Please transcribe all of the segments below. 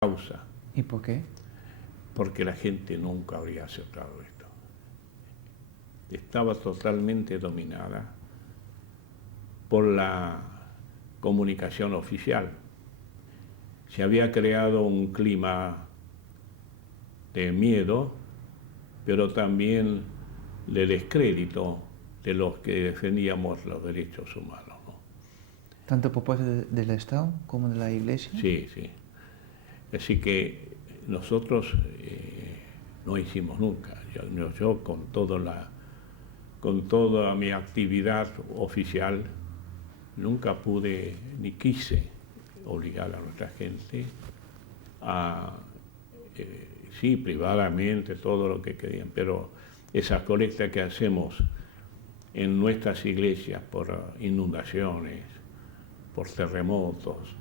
causa. ¿Y por qué? Porque la gente nunca habría aceptado esto. Estaba totalmente dominada por la comunicación oficial. Se había creado un clima de miedo, pero también de descrédito de los que defendíamos los derechos humanos, ¿no? ¿Tanto por parte del Estado como de la Iglesia? Sí, sí. Así que nosotros no hicimos nunca. Yo con toda mi actividad oficial nunca pude ni quise obligar a nuestra gente a, sí, privadamente, todo lo que querían, pero esas colectas que hacemos en nuestras iglesias por inundaciones, por terremotos,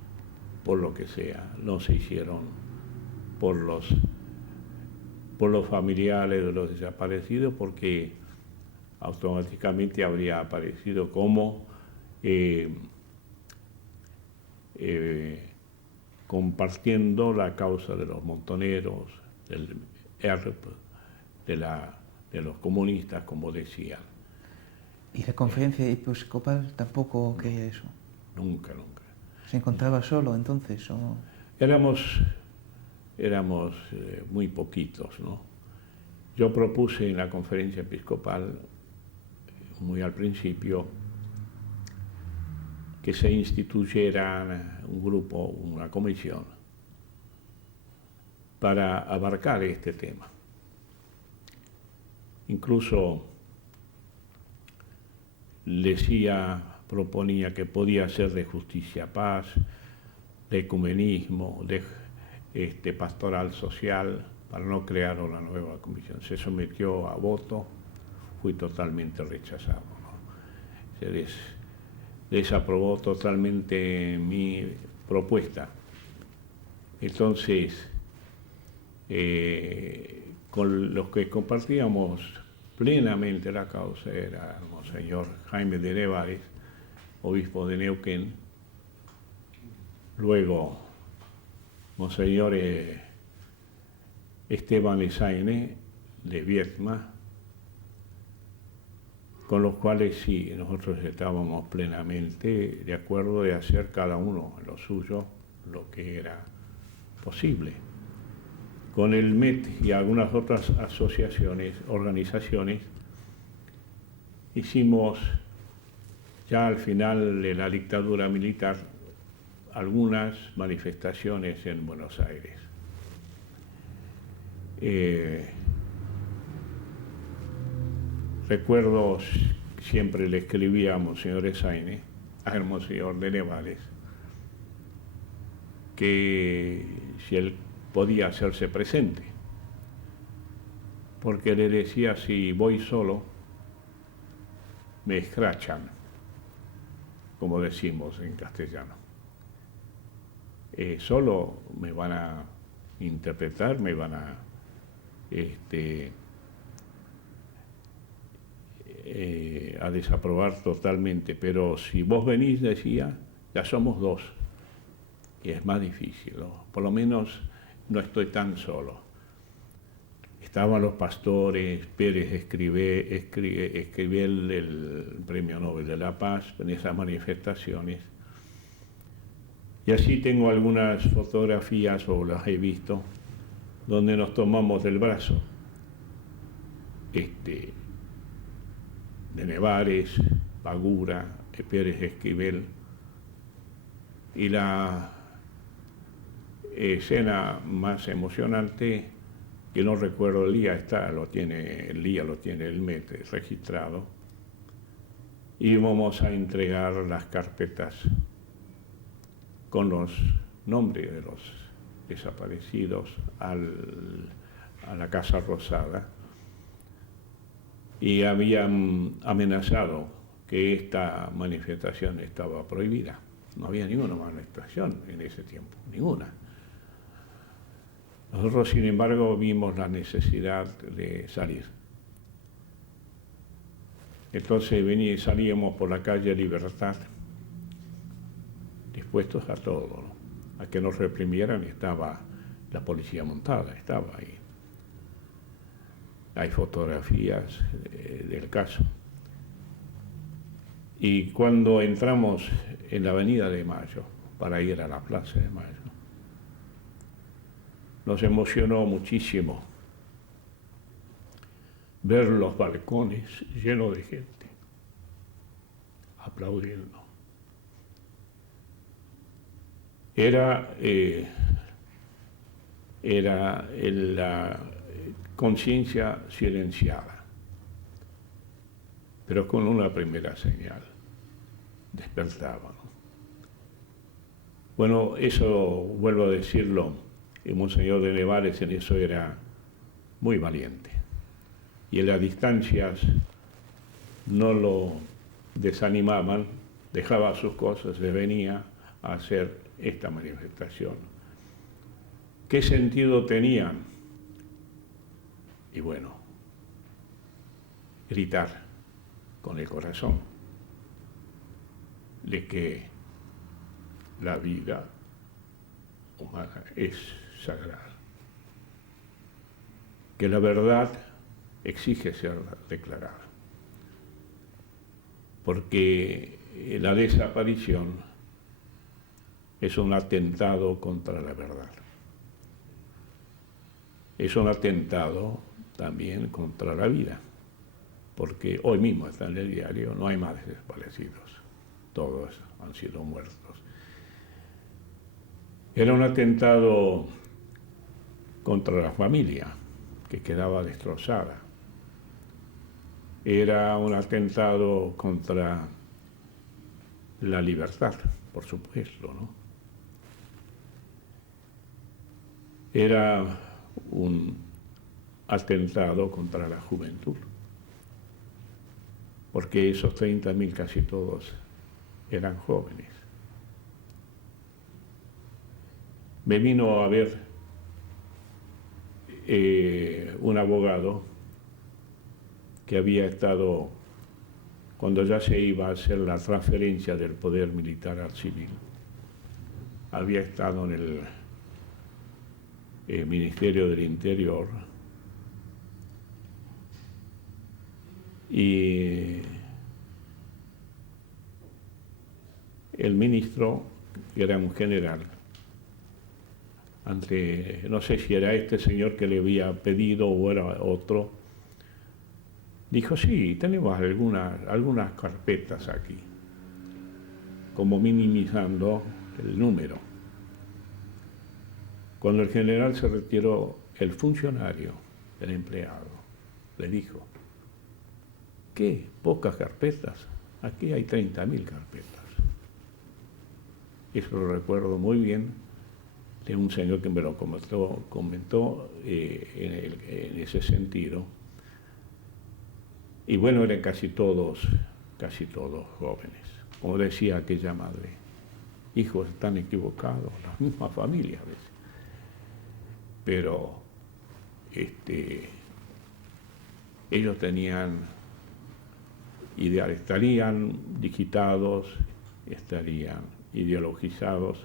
por lo que sea, no se hicieron por los familiares de los desaparecidos, porque automáticamente habría aparecido como compartiendo la causa de los montoneros, del ERP, de los comunistas, como decían. ¿Y la conferencia episcopal tampoco quería eso? Nunca, nunca. ¿Se encontraba solo entonces? ¿O? Éramos muy poquitos, ¿no? Yo propuse en la conferencia episcopal, muy al principio, que se instituyera un grupo, una comisión, para abarcar este tema. Incluso proponía que podía ser de justicia, paz, de ecumenismo, de pastoral social, para no crear una nueva comisión. Se sometió a voto, fui totalmente rechazado, ¿no? Se desaprobó totalmente mi propuesta. Entonces, con los que compartíamos plenamente la causa era el monseñor Jaime de Nevares, obispo de Neuquén, luego monseñor Esteban Esaine de Viedma, con los cuales sí, nosotros estábamos plenamente de acuerdo de hacer cada uno en lo suyo lo que era posible. Con el MET y algunas otras asociaciones, organizaciones, hicimos ya al final de la dictadura militar algunas manifestaciones en Buenos Aires. Recuerdo, siempre le escribía a Monseñor Esaine, al Monseñor de Nevares, que si él podía hacerse presente, porque le decía, si voy solo, me escrachan, como decimos en castellano. Solo me van a interpretar, me van a desaprobar totalmente, pero si vos venís, decía, ya somos dos, y es más difícil, ¿no? Por lo menos no estoy tan solo. Estaban los pastores, Pérez Escribel, el Premio Nobel de la Paz, en esas manifestaciones. Y así tengo algunas fotografías, o las he visto, donde nos tomamos del brazo. De Nevares, Pagura, Pérez Esquivel, y la escena más emocionante, que no recuerdo el día, el día lo tiene el MET registrado, y vamos a entregar las carpetas con los nombres de los desaparecidos a la Casa Rosada, y habían amenazado que esta manifestación estaba prohibida. No había ninguna manifestación en ese tiempo, ninguna. Nosotros, sin embargo, vimos la necesidad de salir. Entonces salíamos por la calle Libertad, dispuestos a todo, ¿no? A que nos reprimieran. Estaba La policía montada estaba ahí. Hay fotografías del caso. Y cuando entramos en la Avenida de Mayo, para ir a la Plaza de Mayo, nos emocionó muchísimo ver los balcones llenos de gente, aplaudiendo. Era la conciencia silenciada, pero con una primera señal, despertaba, ¿no? Bueno, eso, vuelvo a decirlo, y Monseñor de Nevares en eso era muy valiente, y en las distancias no lo desanimaban, dejaba sus cosas, se venía a hacer esta manifestación. ¿Qué sentido tenían? Y bueno, gritar con el corazón de que la vida humana es sagrada, que la verdad exige ser declarada, porque la desaparición es un atentado contra la verdad, es un atentado también contra la vida, porque hoy mismo está en el diario, no hay más desaparecidos, todos han sido muertos. Era un atentado contra la familia, que quedaba destrozada. Era un atentado contra la libertad, por supuesto, ¿no? Era un atentado contra la juventud, porque esos 30.000 casi todos eran jóvenes. Me vino a ver un abogado que había estado, cuando ya se iba a hacer la transferencia del poder militar al civil, había estado en el Ministerio del Interior y el ministro, que era un general, ante, no sé si era este señor que le había pedido o era otro, dijo, sí, tenemos algunas carpetas aquí, como minimizando el número. Cuando el general se retiró, el funcionario, el empleado, le dijo, ¿qué? ¿Pocas carpetas? Aquí hay 30.000 carpetas. Eso lo recuerdo muy bien de un señor que me lo comentó en ese sentido. Y bueno, eran casi todos jóvenes. Como decía aquella madre, hijos están equivocados, la misma familia a veces. Pero ellos tenían ideales, estarían digitados, estarían ideologizados.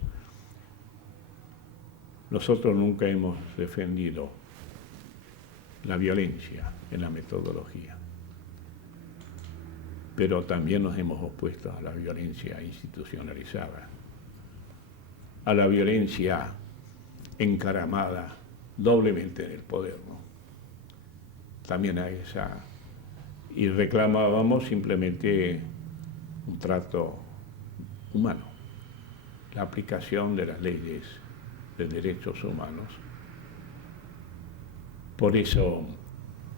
Nosotros nunca hemos defendido la violencia en la metodología, pero también nos hemos opuesto a la violencia institucionalizada, a la violencia encaramada doblemente en el poder, ¿no? También a esa, y reclamábamos simplemente un trato humano, la aplicación de las leyes de derechos humanos. Por eso,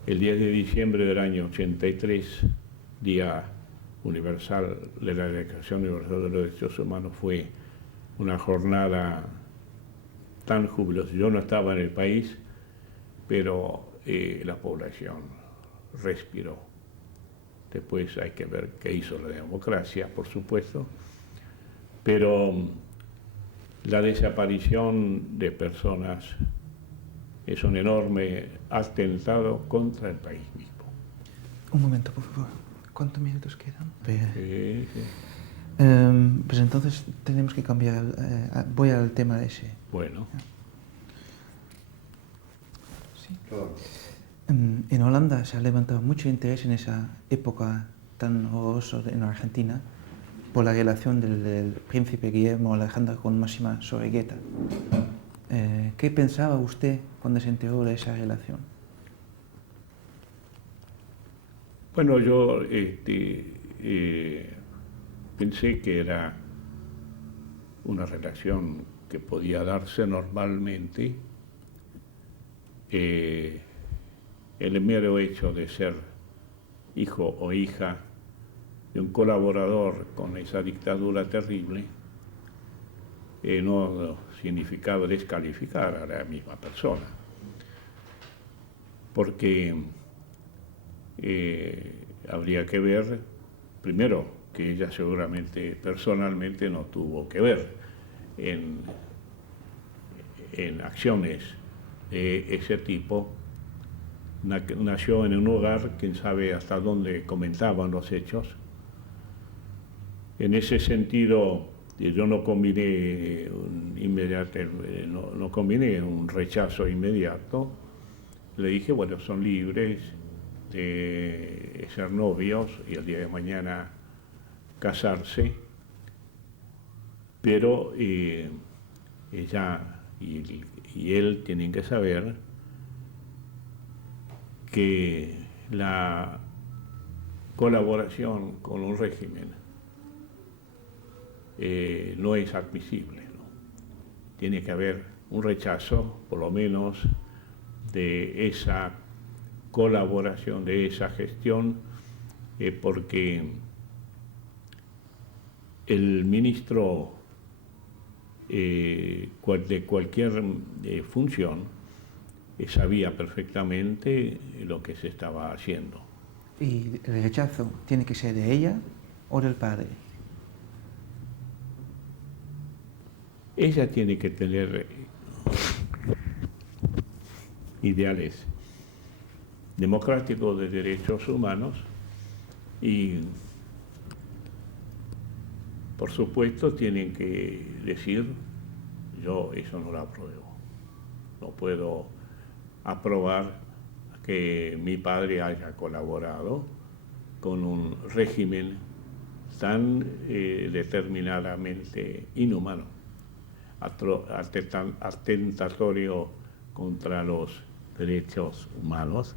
el 10 de diciembre del año 83, Día Universal de la Declaración Universal de los Derechos Humanos, fue una jornada tan jubilosa. Yo no estaba en el país, pero la población respiró. Después hay que ver qué hizo la democracia, por supuesto, pero la desaparición de personas es un enorme atentado contra el país mismo. Un momento, por favor. ¿Cuántos minutos quedan? Sí. Pues entonces tenemos que cambiar. Voy al tema ese. Bueno. Sí. Claro. En Holanda se ha levantado mucho interés en esa época tan horrorosa en Argentina por la relación del príncipe Guillermo Alejandro con Máxima Sorreguieta. ¿Qué pensaba usted cuando se enteró de esa relación? Bueno, yo pensé que era una relación que podía darse normalmente. El mero hecho de ser hijo o hija de un colaborador con esa dictadura terrible no significaba descalificar a la misma persona, porque habría que ver, primero, que ella seguramente personalmente no tuvo que ver en acciones de ese tipo. Nació en un hogar, quién sabe hasta dónde comentaban los hechos. En ese sentido, yo no combiné no combiné un rechazo inmediato. Le dije, bueno, son libres de ser novios y el día de mañana casarse, pero ella y él tienen que saber que la colaboración con un régimen no es admisible, ¿no? Tiene que haber un rechazo, por lo menos, de esa colaboración, de esa gestión, porque el ministro de cualquier función sabía perfectamente lo que se estaba haciendo. ¿Y el rechazo tiene que ser de ella o del padre? Ella tiene que tener ideales democráticos de derechos humanos y, por supuesto, tienen que decir, yo eso no lo apruebo. No puedo aprobar que mi padre haya colaborado con un régimen tan determinadamente inhumano, atentatorio contra los derechos humanos.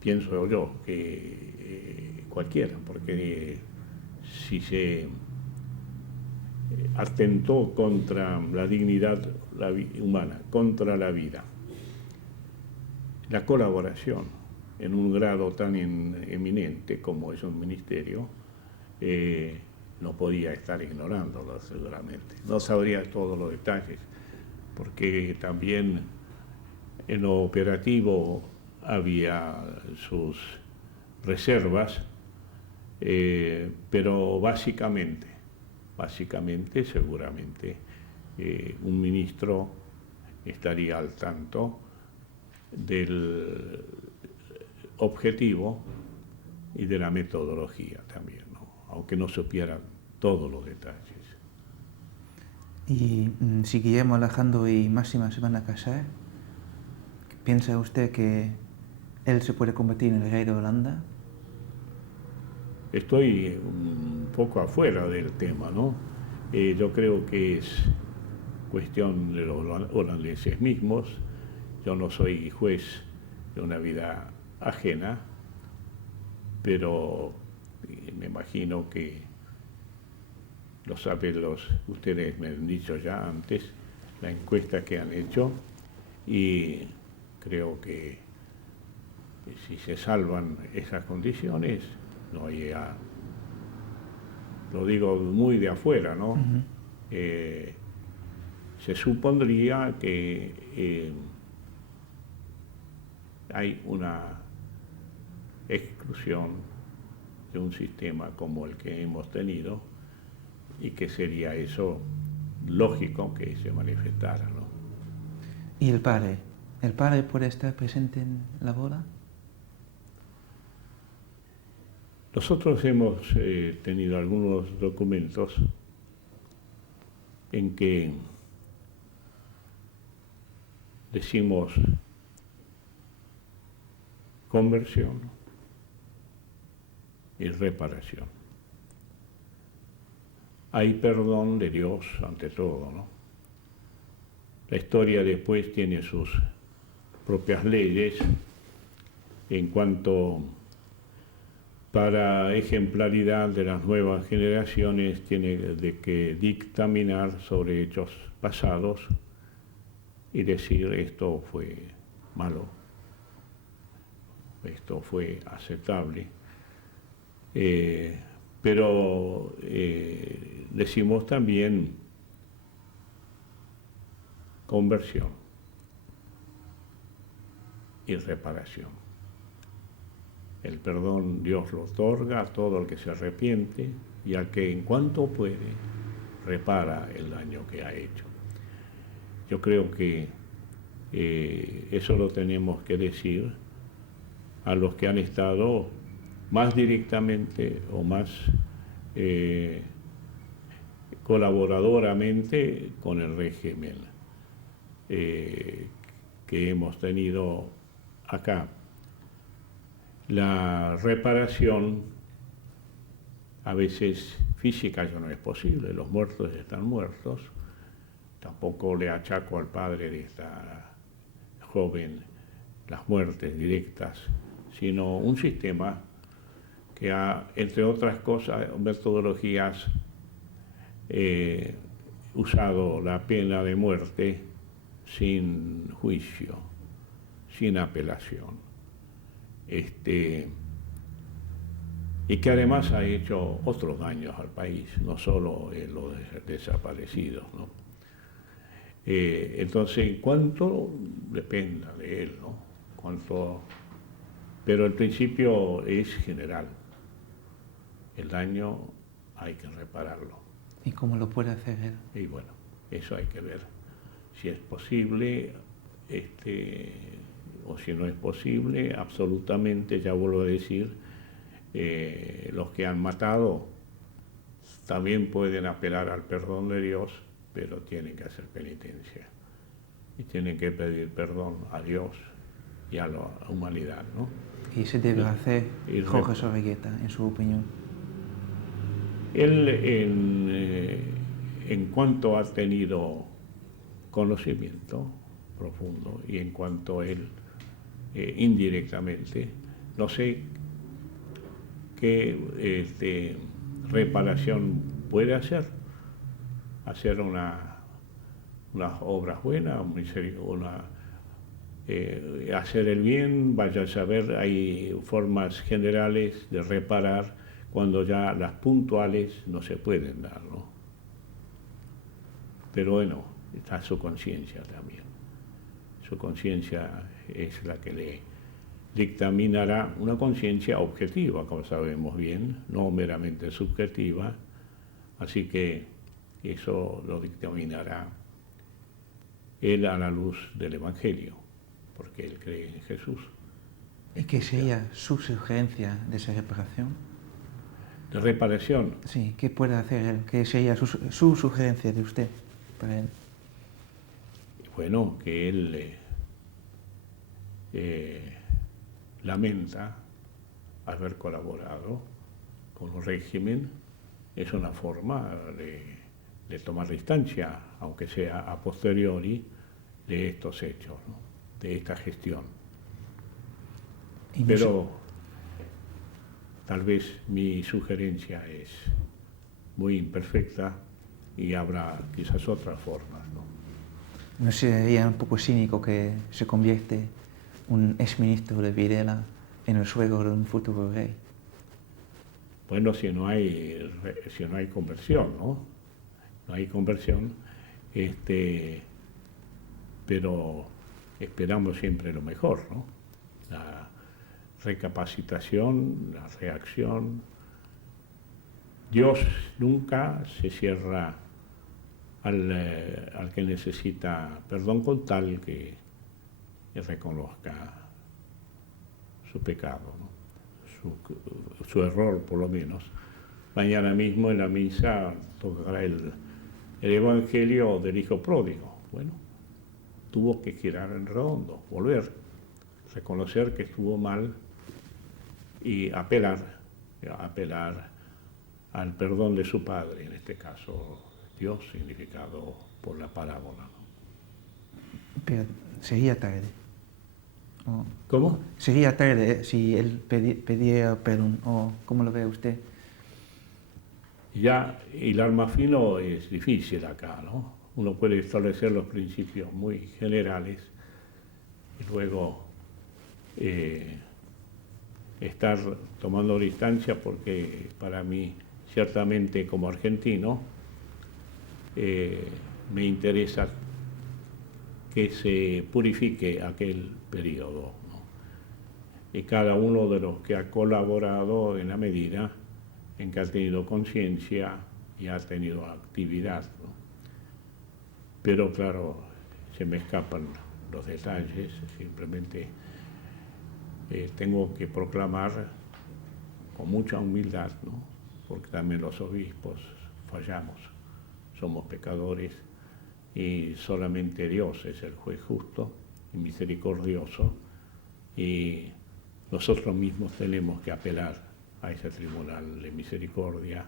Pienso yo que cualquiera, porque si se atentó contra la dignidad humana, contra la vida, la colaboración en un grado tan eminente como es un ministerio, no podía estar ignorándolo seguramente. No sabría todos los detalles, porque también en lo operativo había sus reservas, pero básicamente seguramente un ministro estaría al tanto del objetivo y de la metodología también, ¿no? Aunque no supieran todos los detalles. Y si Guillermo Alejandro y Máxima se van a casar, ¿piensa usted que él se puede convertir en el rey de Holanda? Estoy un poco afuera del tema, ¿no? Yo creo que es cuestión de los holandeses mismos. Yo no soy juez de una vida ajena, pero me imagino que ustedes me han dicho ya antes, la encuesta que han hecho, y creo que si se salvan esas condiciones, no hay lo digo muy de afuera, ¿no? Se supondría que hay una exclusión de un sistema como el que hemos tenido y que sería eso lógico que se manifestara, ¿no? ¿Y el padre? ¿El padre puede estar presente en la boda? Nosotros hemos tenido algunos documentos en que decimos conversión y reparación. Hay perdón de Dios ante todo, ¿no? La historia después tiene sus propias leyes en cuanto para ejemplaridad de las nuevas generaciones tiene de que dictaminar sobre hechos pasados y decir esto fue malo, esto fue aceptable, pero decimos también conversión y reparación. El perdón Dios lo otorga a todo el que se arrepiente y al que en cuanto puede repara el daño que ha hecho. Yo creo que eso lo tenemos que decir a los que han estado más directamente o más colaboradoramente con el régimen que hemos tenido acá. La reparación a veces física ya no es posible, los muertos están muertos. Tampoco le achaco al padre de esta joven las muertes directas, sino un sistema que ha, entre otras cosas, metodologías, usado la pena de muerte sin juicio, sin apelación. Y que además ha hecho otros daños al país, no solo los desaparecidos, ¿no? Entonces, en cuanto dependa de él, ¿no? Pero el principio es general. El daño hay que repararlo. ¿Y cómo lo puede hacer él? Y bueno, eso hay que ver. Si es posible, o si no es posible, absolutamente, ya vuelvo a decir, los que han matado también pueden apelar al perdón de Dios, pero tienen que hacer penitencia y tienen que pedir perdón a Dios y a la humanidad, ¿no? ¿Y se debe hacer Jorge Sorregueta, en su opinión? Él, en cuanto ha tenido conocimiento profundo y en cuanto él indirectamente, no sé qué reparación puede hacer unas obras buenas, hacer el bien, vaya a saber, hay formas generales de reparar cuando ya las puntuales no se pueden dar, ¿no? Pero bueno, está su conciencia también. Su conciencia es la que le dictaminará, una conciencia objetiva, como sabemos bien, no meramente subjetiva, así que eso lo dictaminará él a la luz del Evangelio, porque él cree en Jesús. ¿Y qué sería su sugerencia de esa reparación? ¿De reparación? Sí, ¿qué puede hacer él? ¿Qué sería su sugerencia de usted para él? Bueno, que él lamenta haber colaborado con un régimen, es una forma de tomar distancia, aunque sea a posteriori, de estos hechos, ¿no? De esta gestión. Pero tal vez mi sugerencia es muy imperfecta y habrá quizás otras formas, ¿no? ¿No sería un poco cínico que se convierte un exministro de Videla en el suegro de un futuro rey? Bueno, si no hay conversión, ¿no? No hay conversión, pero esperamos siempre lo mejor, ¿no? La recapacitación, la reacción. Dios nunca se cierra al que necesita perdón con tal que reconozca su pecado, ¿no? Su error por lo menos. Mañana mismo en la misa tocará el Evangelio del Hijo Pródigo. Bueno, tuvo que girar en redondo, volver, reconocer que estuvo mal y apelar al perdón de su padre, en este caso Dios significado por la parábola, ¿no? Pero sería tarde. ¿Cómo? Sería tarde si él pedía perdón, o ¿cómo lo ve usted? Ya hilar más fino es difícil acá, ¿no? Uno puede establecer los principios muy generales y luego estar tomando distancia, porque para mí, ciertamente como argentino, me interesa que se purifique aquel periodo, ¿no? Y cada uno de los que ha colaborado en la medida en que ha tenido conciencia y ha tenido actividad, ¿no? Pero claro, se me escapan los detalles, simplemente tengo que proclamar con mucha humildad, ¿no? Porque también los obispos fallamos, somos pecadores y solamente Dios es el juez justo y misericordioso, y nosotros mismos tenemos que apelar a ese tribunal de misericordia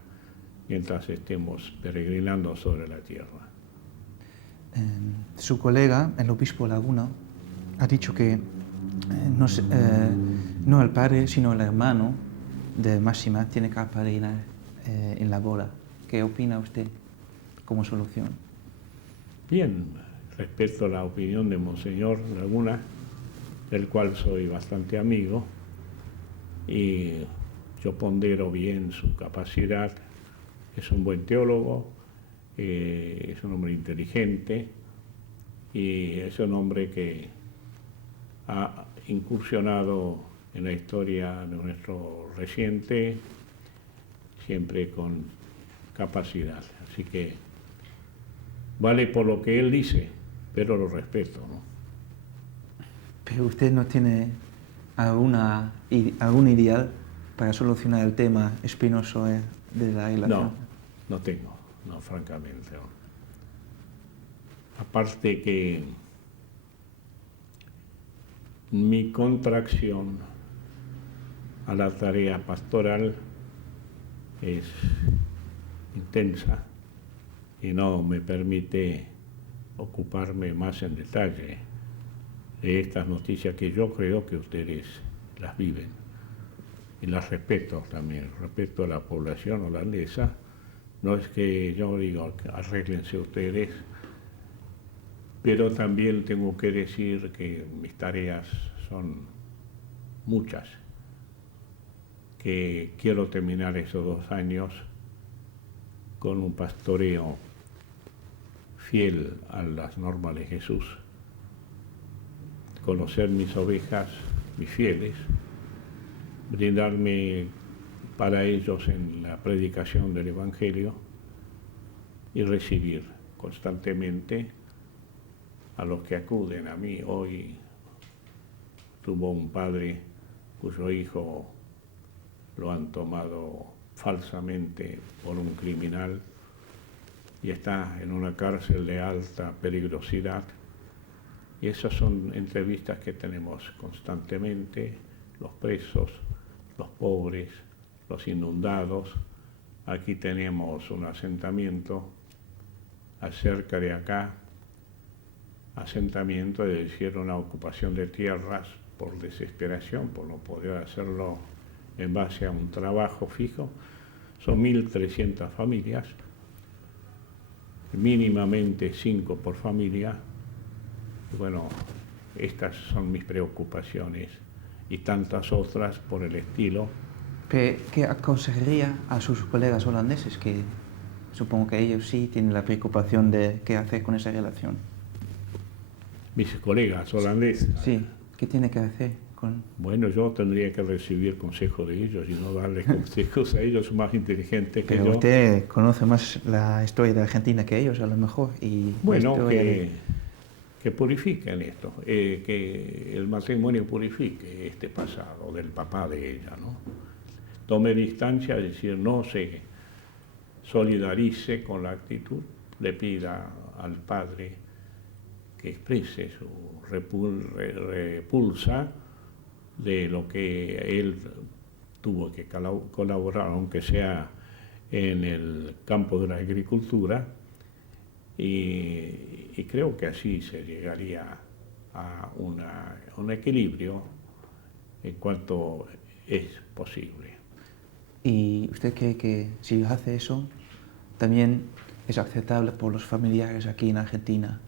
mientras estemos peregrinando sobre la tierra. Su colega, el obispo Laguna, ha dicho que no el padre, sino el hermano de Máxima tiene que apadrinar en la boda. ¿Qué opina usted como solución? Bien, respeto la opinión de Monseñor Laguna, del cual soy bastante amigo, y yo pondero bien su capacidad. Es un buen teólogo, es un hombre inteligente y es un hombre que ha incursionado en la historia de nuestro reciente, siempre con capacidad. Así que vale por lo que él dice, pero lo respeto, ¿no? ¿Pero usted no tiene algún ideal para solucionar el tema espinoso de la relación? No tengo, no, francamente. No. Aparte que mi contracción a la tarea pastoral es intensa y no me permite ocuparme más en detalle de estas noticias que yo creo que ustedes las viven y las respeto también, respeto a la población holandesa. No es que yo diga arréglense ustedes, pero también tengo que decir que mis tareas son muchas, que quiero terminar esos 2 años con un pastoreo fiel a las normas de Jesús, conocer mis ovejas, mis fieles, brindarme para ellos en la predicación del Evangelio y recibir constantemente a los que acuden a mí. Hoy tuvo un padre cuyo hijo lo han tomado falsamente por un criminal y está en una cárcel de alta peligrosidad. Y esas son entrevistas que tenemos constantemente, los presos, los pobres, los inundados. Aquí tenemos un asentamiento acerca de acá, asentamiento, es decir, una ocupación de tierras por desesperación, por no poder hacerlo en base a un trabajo fijo. Son 1.300 familias, mínimamente 5 por familia. Bueno, estas son mis preocupaciones y tantas otras por el estilo. ¿Qué aconsejaría a sus colegas holandeses, que supongo que ellos sí tienen la preocupación de qué hacer con esa relación? Mis colegas holandeses. Sí, ¿qué tiene que hacer con...? Bueno, yo tendría que recibir consejos de ellos y no darles consejos a ellos, son más inteligentes que yo. Pero usted conoce más la historia de Argentina que ellos, a lo mejor. Y bueno, que purifiquen esto, que el matrimonio purifique este pasado del papá de ella, ¿no? Tome distancia, es decir, no se solidarice con la actitud, le pida al padre que exprese su repulsa de lo que él tuvo que colaborar, aunque sea en el campo de la agricultura, y creo que así se llegaría a un equilibrio en cuanto es posible. ¿Y usted cree que si hace eso, también es aceptable por los familiares aquí en Argentina?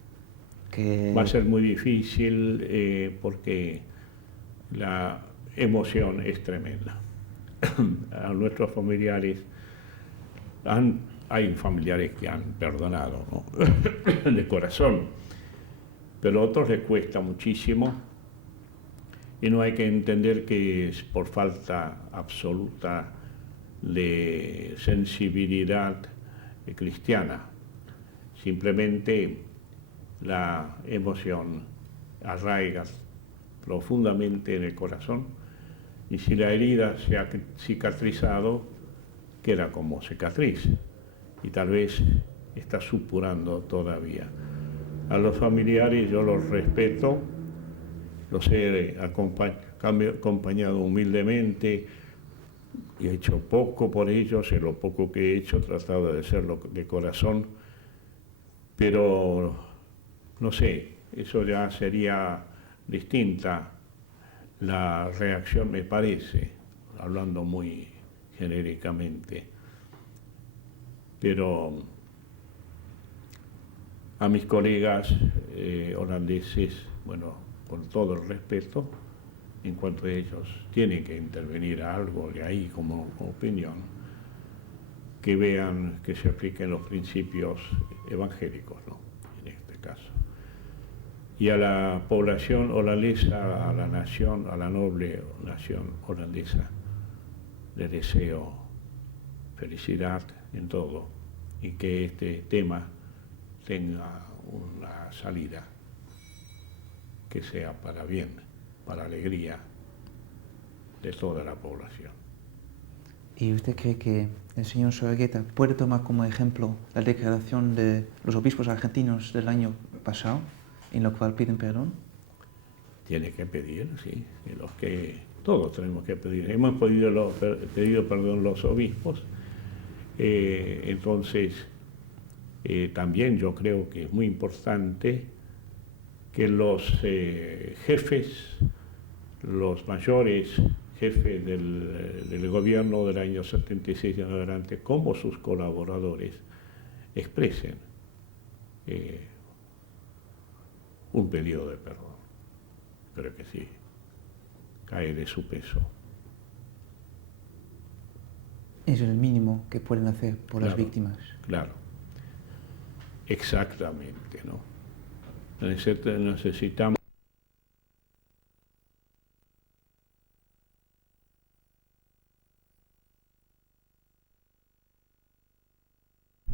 Que... Va a ser muy difícil porque la emoción es tremenda. A nuestros familiares, hay familiares que han perdonado, ¿no? De corazón, pero a otros les cuesta muchísimo, y no hay que entender que es por falta absoluta de sensibilidad cristiana. Simplemente la emoción arraiga profundamente en el corazón, y si la herida se ha cicatrizado, queda como cicatriz y tal vez está supurando todavía. A los familiares yo los respeto, los he acompañado humildemente y he hecho poco por ellos. En lo poco que he hecho he tratado de hacerlo de corazón, pero no sé, eso ya sería distinta la reacción, me parece, hablando muy genéricamente. Pero a mis colegas holandeses, bueno, con todo el respeto, en cuanto a ellos tienen que intervenir algo de ahí como opinión, que vean que se apliquen los principios evangélicos, ¿no? En este caso. Y a la población holandesa, a la nación, a la noble nación holandesa, les deseo felicidad en todo y que este tema tenga una salida que sea para bien, para alegría de toda la población. ¿Y usted cree que el señor Sorogueta puede tomar como ejemplo la declaración de los obispos argentinos del año pasado, en lo cual piden perdón? Tiene que pedir, sí, todos tenemos que pedir. Hemos pedido perdón los obispos, entonces también yo creo que es muy importante que los jefes, los mayores jefes del gobierno del año 76 en adelante, como sus colaboradores, expresen un pedido de perdón. Creo que sí, cae de su peso. Es el mínimo que pueden hacer por las víctimas. Claro, exactamente, ¿no? Necesitamos.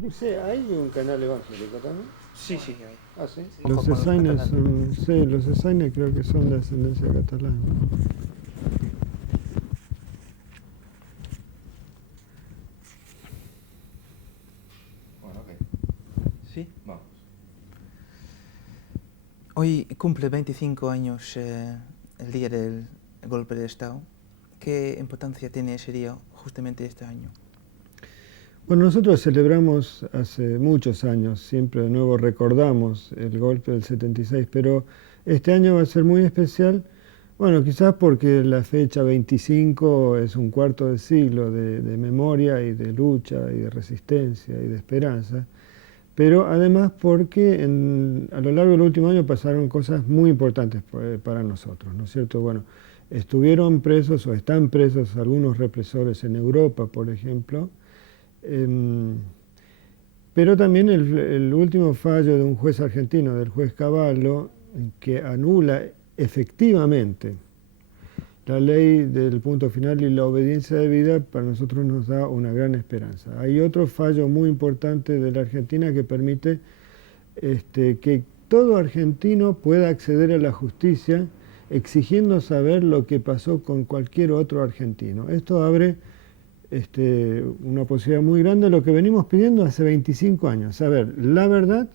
No sé, ¿hay un canal evangélico también? Sí, sí, hay. Ah, sí. Los Esaines son, sí, los Esaines creo que son de ascendencia catalana. Bueno, ok. Sí. Vamos. Hoy cumple 25 años el día del golpe de Estado. ¿Qué importancia tiene ese día justamente este año? Bueno, nosotros celebramos hace muchos años, siempre de nuevo recordamos el golpe del 76, pero este año va a ser muy especial, bueno, quizás porque la fecha 25 es un cuarto de siglo de memoria y de lucha y de resistencia y de esperanza, pero además porque a lo largo del último año pasaron cosas muy importantes para nosotros, ¿no es cierto? Bueno, estuvieron presos o están presos algunos represores en Europa, por ejemplo, pero también el último fallo de un juez argentino, del juez Cavallo, que anula efectivamente la ley del punto final y la obediencia debida, para nosotros nos da una gran esperanza. Hay otro fallo muy importante de la Argentina que permite que todo argentino pueda acceder a la justicia exigiendo saber lo que pasó con cualquier otro argentino. Esto abre una posibilidad muy grande de lo que venimos pidiendo hace 25 años, saber la verdad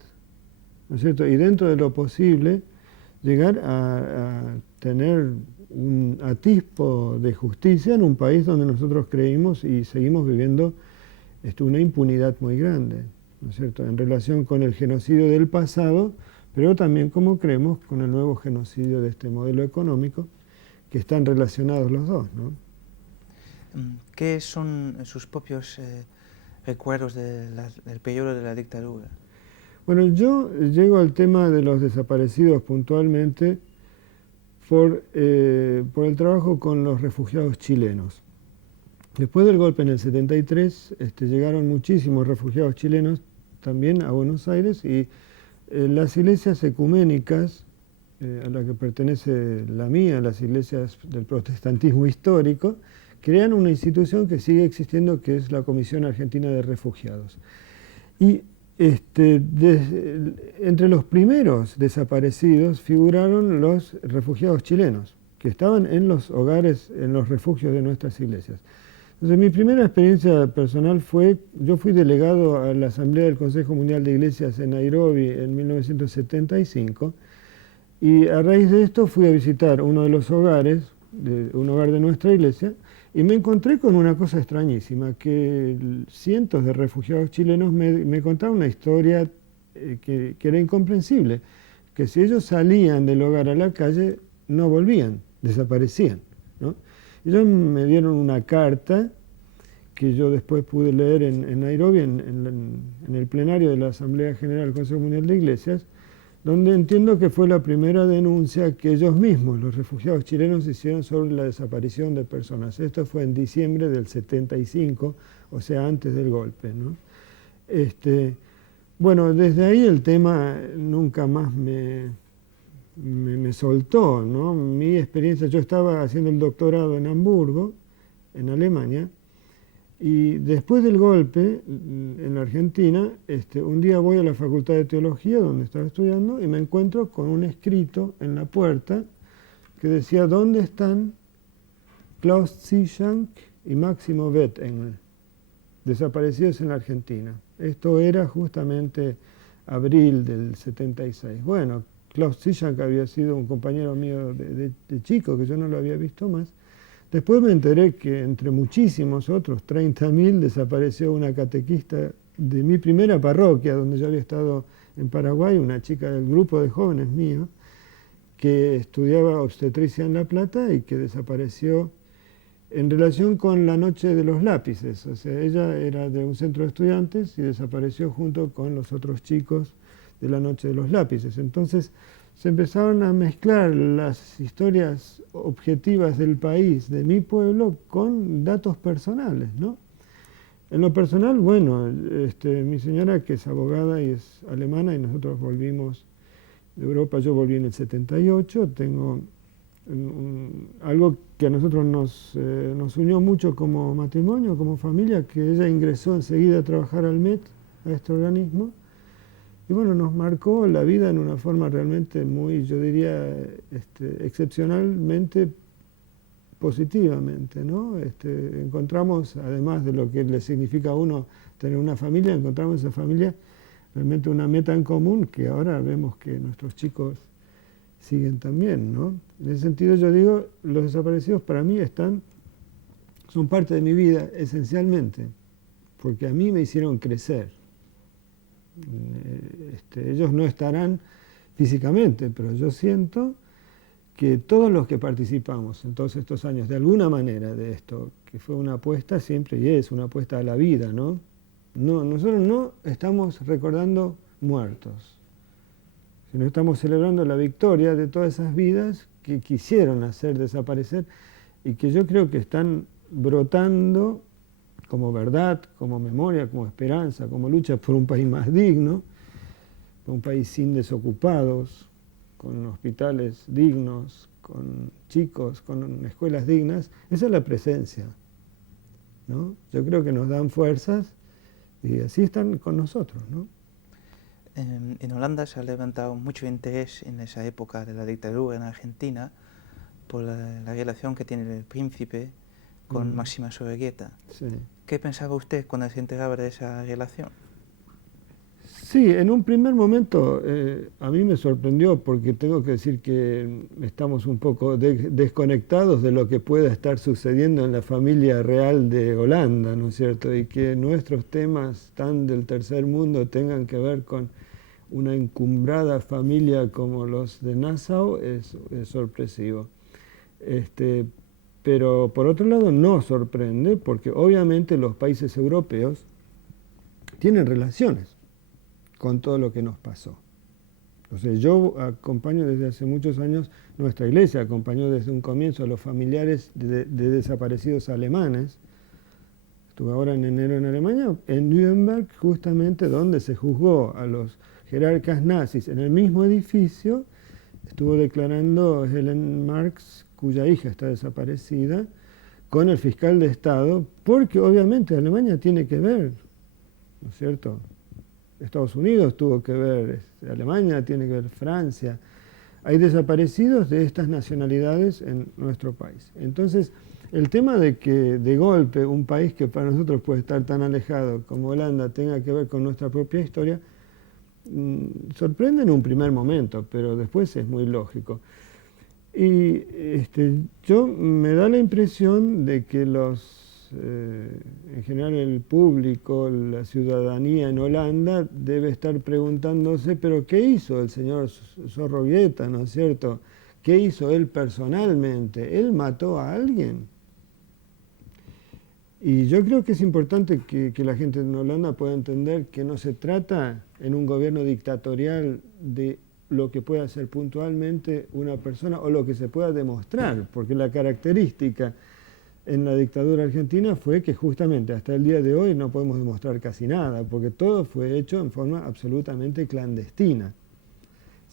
¿no es cierto? Y dentro de lo posible, llegar a tener un atisbo de justicia en un país donde nosotros creímos y seguimos viviendo una impunidad muy grande, ¿no es cierto?, en relación con el genocidio del pasado, pero también, como creemos, con el nuevo genocidio de este modelo económico, que están relacionados los dos, ¿no? ¿Qué son sus propios recuerdos del periodo de la dictadura? Bueno, yo llego al tema de los desaparecidos puntualmente por el trabajo con los refugiados chilenos. Después del golpe en el 73, llegaron muchísimos refugiados chilenos también a Buenos Aires y las iglesias ecuménicas, a la que pertenece la mía, las iglesias del protestantismo histórico, crean una institución que sigue existiendo, que es la Comisión Argentina de Refugiados. Y entre los primeros desaparecidos figuraron los refugiados chilenos, que estaban en los hogares, en los refugios de nuestras iglesias. Entonces, mi primera experiencia personal fue, yo fui delegado a la Asamblea del Consejo Mundial de Iglesias en Nairobi en 1975, y a raíz de esto fui a visitar uno de los hogares, un hogar de nuestra iglesia, y me encontré con una cosa extrañísima, que cientos de refugiados chilenos me contaban una historia que era incomprensible, que si ellos salían del hogar a la calle, no volvían, desaparecían, ¿no? Ellos me dieron una carta que yo después pude leer en Nairobi, en el plenario de la Asamblea General del Consejo Mundial de Iglesias, donde entiendo que fue la primera denuncia que ellos mismos, los refugiados chilenos, hicieron sobre la desaparición de personas. Esto fue en diciembre del 75, o sea, antes del golpe, ¿no? Bueno, desde ahí el tema nunca más me soltó, ¿no? Mi experiencia, yo estaba haciendo el doctorado en Hamburgo, en Alemania, y después del golpe en la Argentina, un día voy a la Facultad de Teología, donde estaba estudiando, y me encuentro con un escrito en la puerta que decía: ¿dónde están Klaus Zischank y Máximo Wettengel, desaparecidos en la Argentina? Esto era justamente abril del 76. Bueno, Klaus Zischank había sido un compañero mío de chico, que yo no lo había visto más. Después me enteré que entre muchísimos otros, 30.000, desapareció una catequista de mi primera parroquia, donde yo había estado en Paraguay, una chica del grupo de jóvenes mío, que estudiaba obstetricia en La Plata y que desapareció en relación con la Noche de los Lápices. O sea, ella era de un centro de estudiantes y desapareció junto con los otros chicos de la Noche de los Lápices. Entonces se empezaron a mezclar las historias objetivas del país, de mi pueblo, con datos personales, ¿no? En lo personal, bueno, mi señora, que es abogada y es alemana, y nosotros volvimos de Europa, yo volví en el 78, tengo algo que a nosotros nos unió mucho como matrimonio, como familia, que ella ingresó enseguida a trabajar al MET, a este organismo, y bueno, nos marcó la vida en una forma realmente muy, yo diría, excepcionalmente positivamente, ¿no? Encontramos, además de lo que le significa a uno tener una familia, encontramos en esa familia realmente una meta en común que ahora vemos que nuestros chicos siguen también, ¿no? En ese sentido yo digo, los desaparecidos para mí son parte de mi vida esencialmente, porque a mí me hicieron crecer. Ellos no estarán físicamente, pero yo siento que todos los que participamos en todos estos años, de alguna manera de esto, que fue una apuesta siempre y es una apuesta a la vida, ¿no? Nosotros no estamos recordando muertos, sino estamos celebrando la victoria de todas esas vidas que quisieron hacer desaparecer y que yo creo que están brotando como verdad, como memoria, como esperanza, como lucha por un país más digno, por un país sin desocupados, con hospitales dignos, con chicos, con escuelas dignas. Esa es la presencia, ¿no? Yo creo que nos dan fuerzas y así están con nosotros, ¿no? En Holanda se ha levantado mucho interés en esa época de la dictadura en Argentina por la relación que tiene el príncipe con Máxima Sorreguieta. Sí. ¿Qué pensaba usted cuando se enteraba de esa relación? Sí, en un primer momento a mí me sorprendió porque tengo que decir que estamos un poco desconectados de lo que pueda estar sucediendo en la familia real de Holanda, ¿no es cierto? Y que nuestros temas tan del tercer mundo tengan que ver con una encumbrada familia como los de Nassau es sorpresivo. Pero por otro lado no sorprende porque obviamente los países europeos tienen relaciones con todo lo que nos pasó. O sea, yo acompaño desde hace muchos años, nuestra iglesia acompañó desde un comienzo a los familiares de desaparecidos alemanes. Estuve ahora en enero en Alemania, en Nuremberg, justamente donde se juzgó a los jerarcas nazis en el mismo edificio, estuvo declarando Helen Marx, cuya hija está desaparecida, con el fiscal de Estado, porque obviamente Alemania tiene que ver, ¿no es cierto? Estados Unidos tuvo que ver, Alemania tiene que ver, Francia. Hay desaparecidos de estas nacionalidades en nuestro país. Entonces, el tema de que de golpe un país que para nosotros puede estar tan alejado como Holanda tenga que ver con nuestra propia historia, sorprende en un primer momento, pero después es muy lógico. Y yo me da la impresión de que en general el público, la ciudadanía en Holanda debe estar preguntándose, pero ¿qué hizo el señor Zorroguieta, no es cierto? ¿Qué hizo él personalmente? ¿Él mató a alguien? Y yo creo que es importante que la gente en Holanda pueda entender que no se trata en un gobierno dictatorial de lo que pueda hacer puntualmente una persona o lo que se pueda demostrar, porque la característica en la dictadura argentina fue que justamente hasta el día de hoy no podemos demostrar casi nada, porque todo fue hecho en forma absolutamente clandestina.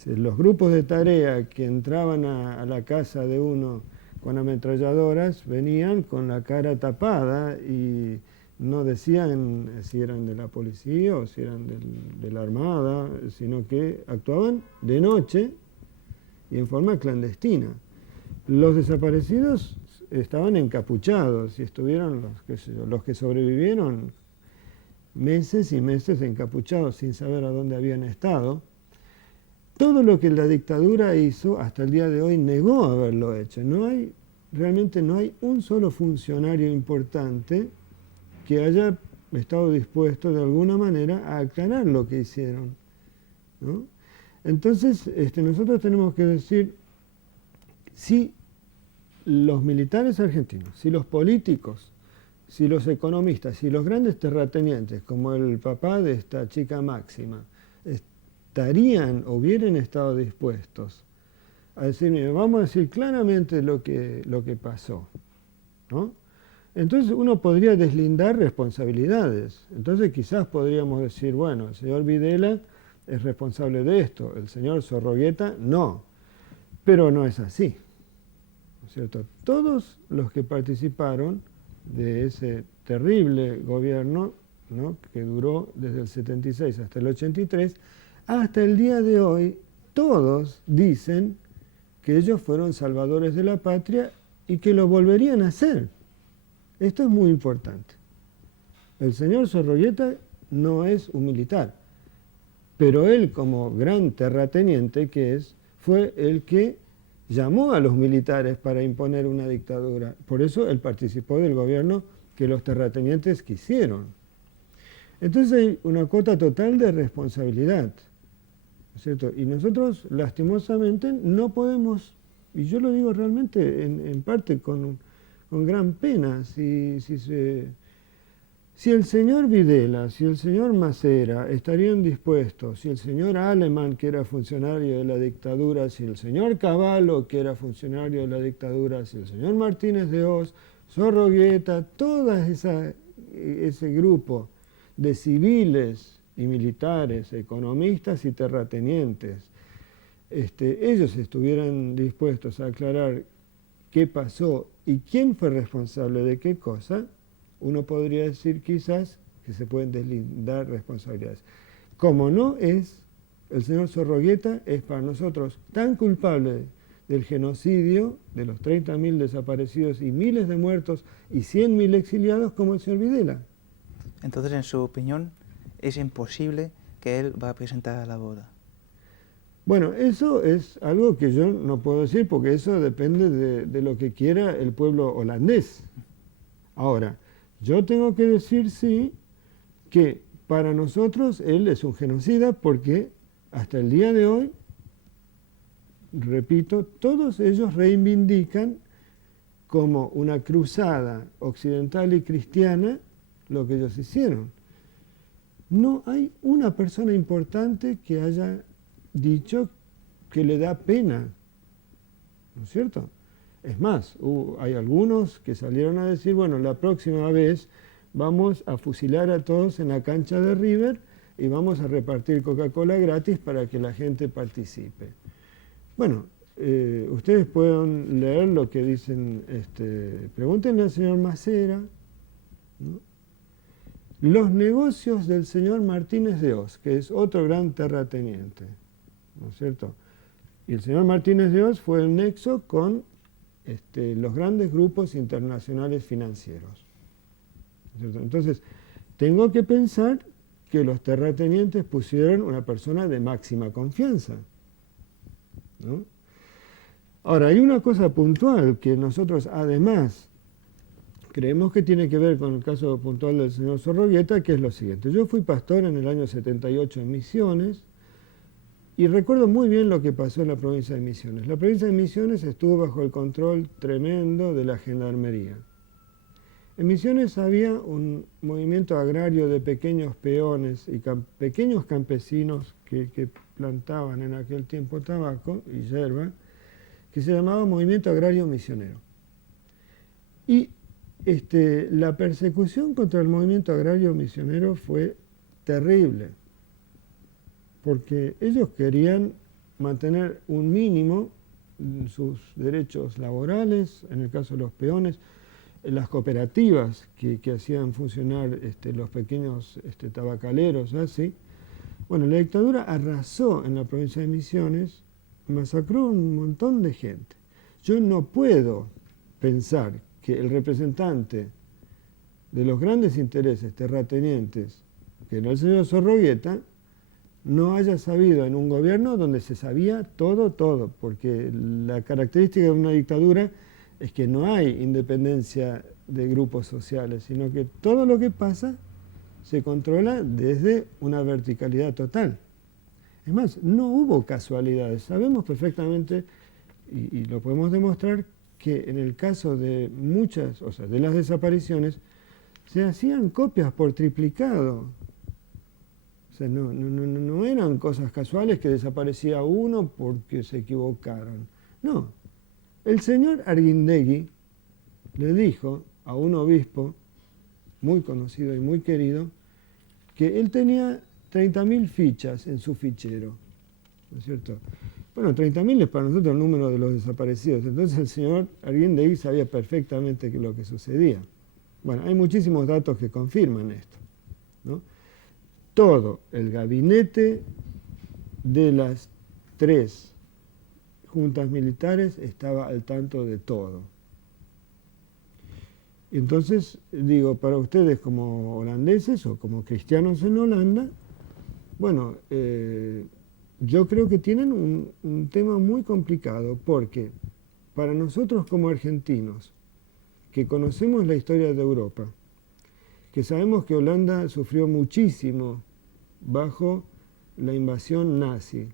Los grupos de tarea que entraban a la casa de uno con ametralladoras venían con la cara tapada y no decían si eran de la policía o si eran de la armada, sino que actuaban de noche y en forma clandestina. Los desaparecidos estaban encapuchados y estuvieron los que sobrevivieron meses y meses encapuchados sin saber a dónde habían estado. Todo lo que la dictadura hizo hasta el día de hoy negó haberlo hecho. Realmente no hay un solo funcionario importante que haya estado dispuesto de alguna manera a aclarar lo que hicieron, ¿no? Entonces nosotros tenemos que decir, si los militares argentinos, si los políticos, si los economistas, si los grandes terratenientes, como el papá de esta chica Máxima, hubieran estado dispuestos a decir, mire, vamos a decir claramente lo que pasó, ¿no? Entonces uno podría deslindar responsabilidades. Entonces quizás podríamos decir, bueno, el señor Videla es responsable de esto, el señor Zorroguieta no, pero no es así, ¿no es cierto? Todos los que participaron de ese terrible gobierno, ¿no?, que duró desde el 76 hasta el 83, hasta el día de hoy, todos dicen que ellos fueron salvadores de la patria y que lo volverían a hacer. Esto es muy importante. El señor Zorroguieta no es un militar, pero él, como gran terrateniente que es, fue el que llamó a los militares para imponer una dictadura. Por eso él participó del gobierno que los terratenientes quisieron. Entonces hay una cuota total de responsabilidad, ¿no es cierto? Y nosotros, lastimosamente, no podemos, y yo lo digo realmente en parte con gran pena, si el señor Videla, si el señor Macera estarían dispuestos, si el señor Alemán, que era funcionario de la dictadura, si el señor Cavallo, que era funcionario de la dictadura, si el señor Martínez de Hoz, Zorroguieta, todo ese grupo de civiles y militares, economistas y terratenientes, ellos estuvieran dispuestos a aclarar qué pasó y quién fue responsable de qué cosa, uno podría decir quizás que se pueden deslindar responsabilidades. Como no es, el señor Zorroguieta es para nosotros tan culpable del genocidio, de los 30.000 desaparecidos y miles de muertos y 100.000 exiliados como el señor Videla. Entonces, en su opinión, es imposible que él va a presentar a la boda. Bueno, eso es algo que yo no puedo decir porque eso depende de lo que quiera el pueblo holandés. Ahora, yo tengo que decir sí que para nosotros él es un genocida porque hasta el día de hoy, repito, todos ellos reivindican como una cruzada occidental y cristiana lo que ellos hicieron. No hay una persona importante que haya dicho que le da pena, ¿no es cierto? Es más, hay algunos que salieron a decir, bueno, la próxima vez vamos a fusilar a todos en la cancha de River y vamos a repartir Coca-Cola gratis para que la gente participe. Bueno, ustedes pueden leer lo que dicen, pregúntenle al señor Macera, ¿no? Los negocios del señor Martínez de Oz, que es otro gran terrateniente, ¿no es cierto? Y el señor Martínez de Oz fue el nexo con los grandes grupos internacionales financieros, ¿no es cierto? Entonces, tengo que pensar que los terratenientes pusieron una persona de máxima confianza, ¿no? Ahora, hay una cosa puntual que nosotros además creemos que tiene que ver con el caso puntual del señor Zorroguieta, que es lo siguiente. Yo fui pastor en el año 78 en Misiones y recuerdo muy bien lo que pasó en la provincia de Misiones. La provincia de Misiones estuvo bajo el control tremendo de la gendarmería. En Misiones había un movimiento agrario de pequeños peones y pequeños campesinos que plantaban en aquel tiempo tabaco y yerba, que se llamaba Movimiento Agrario Misionero. Y la persecución contra el movimiento agrario misionero fue terrible, porque ellos querían mantener un mínimo sus derechos laborales, en el caso de los peones, las cooperativas que hacían funcionar los pequeños tabacaleros, ¿sí? Bueno, la dictadura arrasó en la provincia de Misiones, masacró un montón de gente. Yo no puedo pensar que el representante de los grandes intereses terratenientes, que era el señor Zorroguieta, no haya sabido en un gobierno donde se sabía todo, porque la característica de una dictadura es que no hay independencia de grupos sociales, sino que todo lo que pasa se controla desde una verticalidad total. Es más, no hubo casualidades. Sabemos perfectamente, y lo podemos demostrar, que en el caso de muchas, o sea, de las desapariciones, se hacían copias por triplicado. O sea, no eran cosas casuales que desaparecía uno porque se equivocaron. No. El señor Arguindegui le dijo a un obispo muy conocido y muy querido que él tenía 30.000 fichas en su fichero, ¿no es cierto? Bueno, 30.000 es para nosotros el número de los desaparecidos. Entonces el señor Arguindegui sabía perfectamente lo que sucedía. Bueno, hay muchísimos datos que confirman esto, ¿no? Todo el gabinete de las 3 juntas militares estaba al tanto de todo. Entonces, digo, para ustedes como holandeses o como cristianos en Holanda, bueno, yo creo que tienen un tema muy complicado porque para nosotros como argentinos, que conocemos la historia de Europa, que sabemos que Holanda sufrió muchísimo bajo la invasión nazi,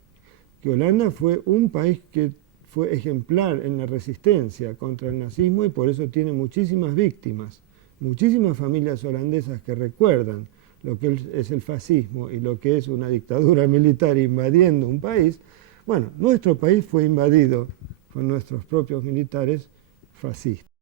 que Holanda fue un país que fue ejemplar en la resistencia contra el nazismo y por eso tiene muchísimas víctimas, muchísimas familias holandesas que recuerdan lo que es el fascismo y lo que es una dictadura militar invadiendo un país. Bueno, nuestro país fue invadido por nuestros propios militares fascistas.